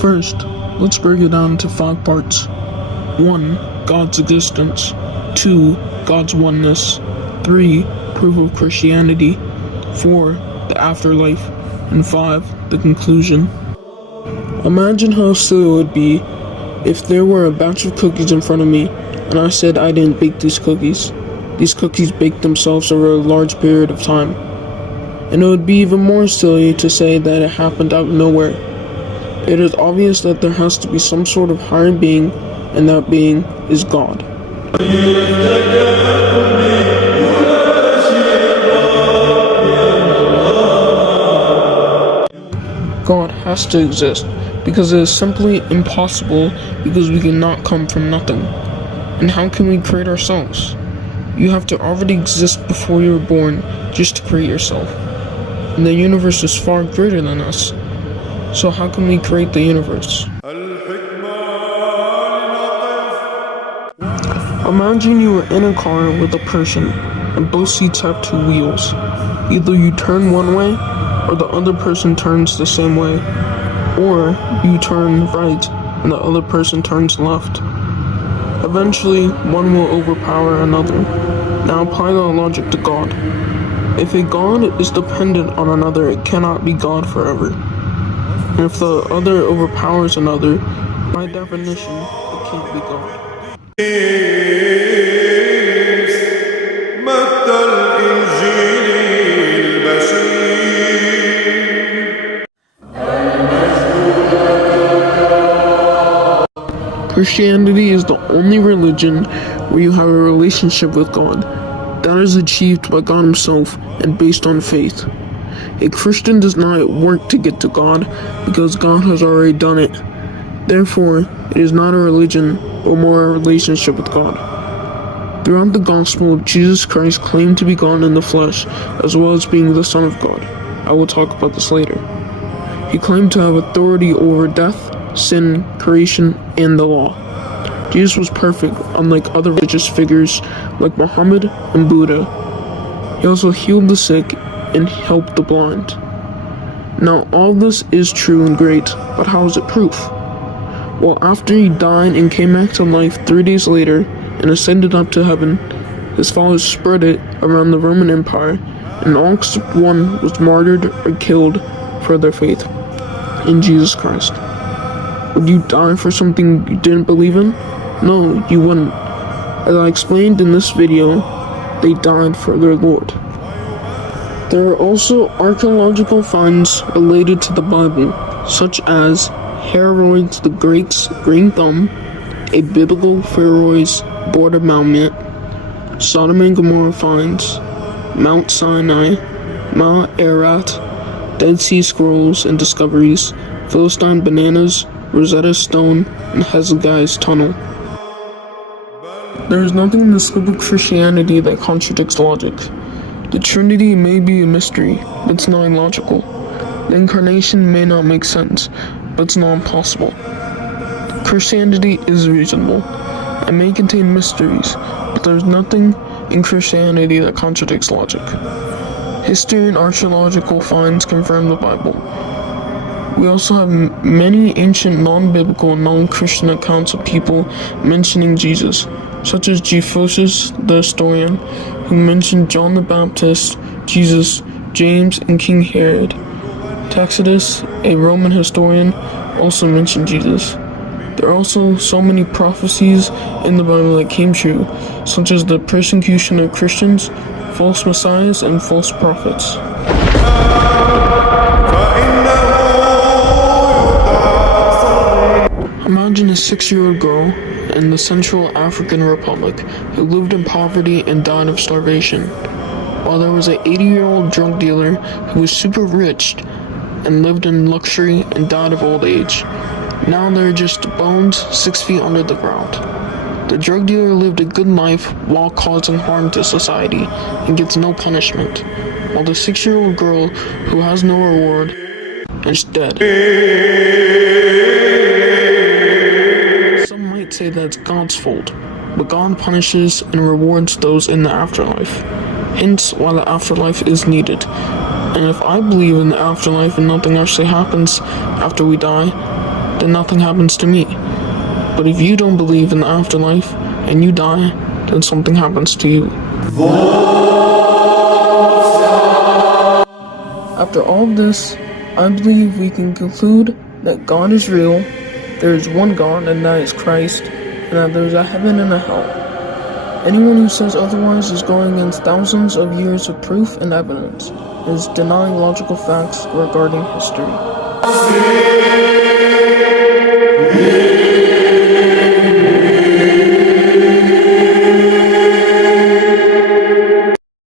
First, let's break it down into 5 parts. 1. God's existence. 2. God's oneness. 3. Proof of Christianity. 4. The afterlife. And 5. The conclusion. Imagine how silly it would be if there were a batch of cookies in front of me and I said I didn't bake these cookies. These cookies baked themselves over a large period of time. And it would be even more silly to say that it happened out of nowhere. It is obvious that there has to be some sort of higher being, and that being is God. God has to exist, because it is simply impossible, because we cannot come from nothing. And how can we create ourselves? You have to already exist before you were born just to create yourself. And the universe is far greater than us. So how can we create the universe? Imagine you are in a car with a person, and both seats have 2 wheels. Either you turn one way, or the other person turns the same way. Or you turn right, and the other person turns left. Eventually, one will overpower another. Now apply that logic to God. If a God is dependent on another, it cannot be God forever. And if the other overpowers another, by definition, it can't be God. Christianity is the only religion where you have a relationship with God. That is achieved by God Himself and based on faith. A Christian does not work to get to God because God has already done it. Therefore, it is not a religion, but more a relationship with God. Throughout the Gospel, Jesus Christ claimed to be God in the flesh, as well as being the Son of God. I will talk about this later. He claimed to have authority over death, sin, creation, and the law. Jesus was perfect, unlike other religious figures like Muhammad and Buddha. He also healed the sick and helped the blind. Now, all this is true and great, but how is it proof? Well, after he died and came back to life 3 days later and ascended up to heaven, his followers spread it around the Roman Empire, and all except one was martyred or killed for their faith in Jesus Christ. Would you die for something you didn't believe in? No, you wouldn't. As I explained in this video, they died for their Lord. There are also archaeological finds related to the Bible, such as Herodes the Great's green thumb, a biblical pharaoh's border monument, Sodom and Gomorrah finds, Mount Sinai, Mount Ararat, Dead Sea Scrolls and discoveries, Philistine bananas, Rosetta Stone, and Hezekiah's tunnel. There is nothing in the scope of Christianity that contradicts logic. The Trinity may be a mystery, but it's not illogical. The Incarnation may not make sense, but it's not impossible. Christianity is reasonable. It may contain mysteries, but there's nothing in Christianity that contradicts logic. History and archaeological finds confirm the Bible. We also have many ancient non-biblical and non-Christian accounts of people mentioning Jesus, such as Josephus the historian, who mentioned John the Baptist, Jesus, James, and King Herod. Tacitus, a Roman historian, also mentioned Jesus. There are also so many prophecies in the Bible that came true, such as the persecution of Christians, false messiahs, and false prophets. Imagine a 6-year-old girl in the Central African Republic who lived in poverty and died of starvation, while there was an 80-year-old drug dealer who was super rich and lived in luxury and died of old age. Now they're just bones 6 feet under the ground. The drug dealer lived a good life while causing harm to society and gets no punishment, while the 6-year-old girl who has no reward is dead. Some might say that's God's fault, but God punishes and rewards those in the afterlife. Hence why the afterlife is needed. And if I believe in the afterlife and nothing actually happens after we die, then nothing happens to me. But if you don't believe in the afterlife and you die, then something happens to you. After all this, I believe we can conclude that God is real, there is one God, and that is Christ, and that there is a heaven and a hell. Anyone who says otherwise is going against thousands of years of proof and evidence, and is denying logical facts regarding history.